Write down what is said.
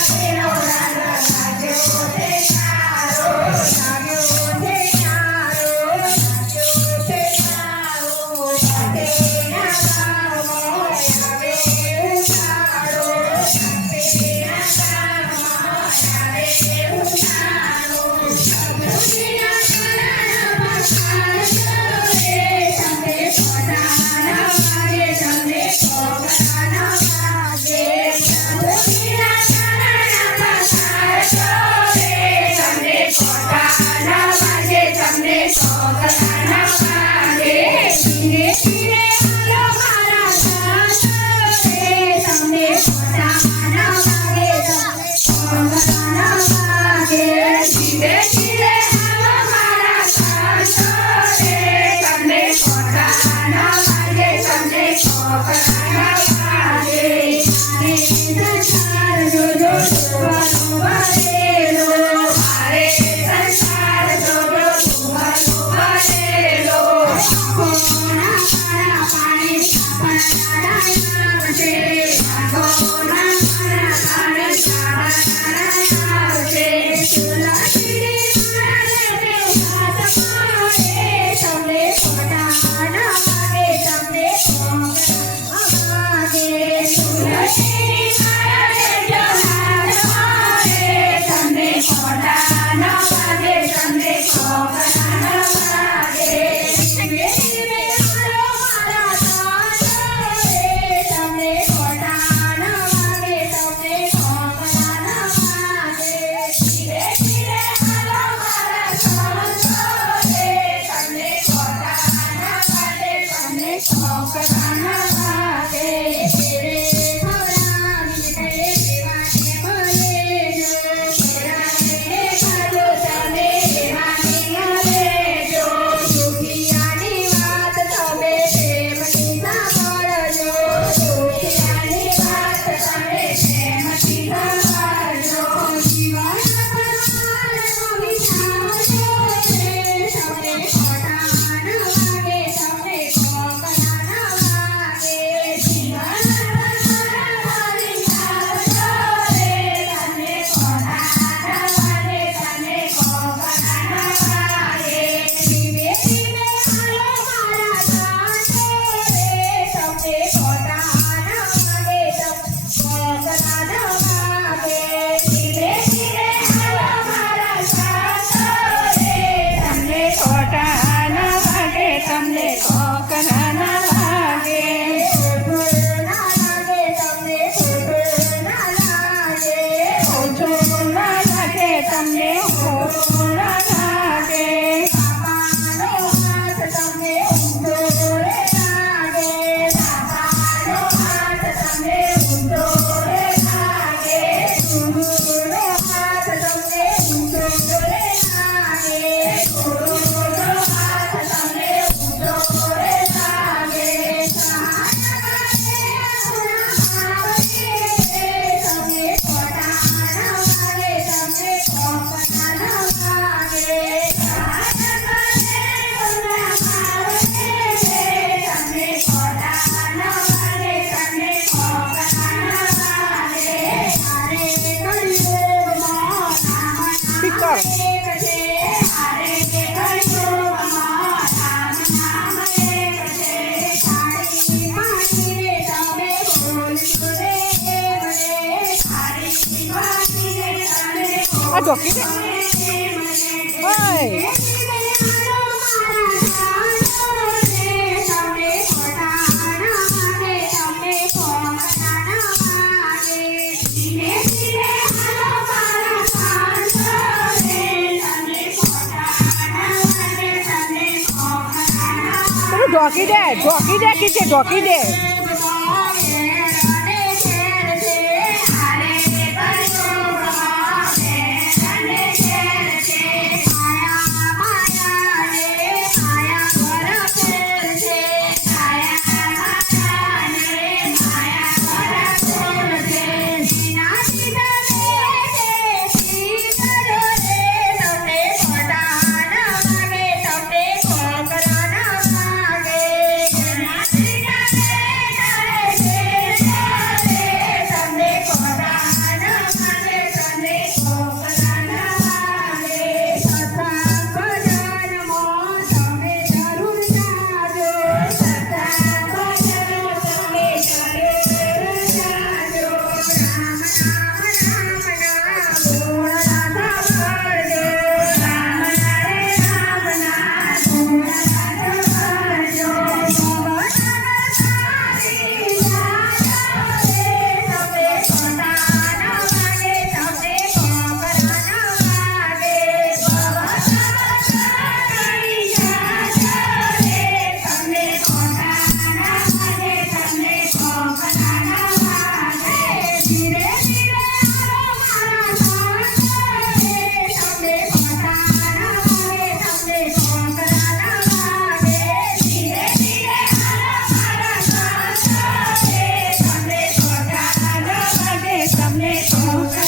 Thank you. આ ઢોકી દે. ઓય. ઢોકી દે ઢોકી દે કીધે ઢોકી દે? সামনে সহকার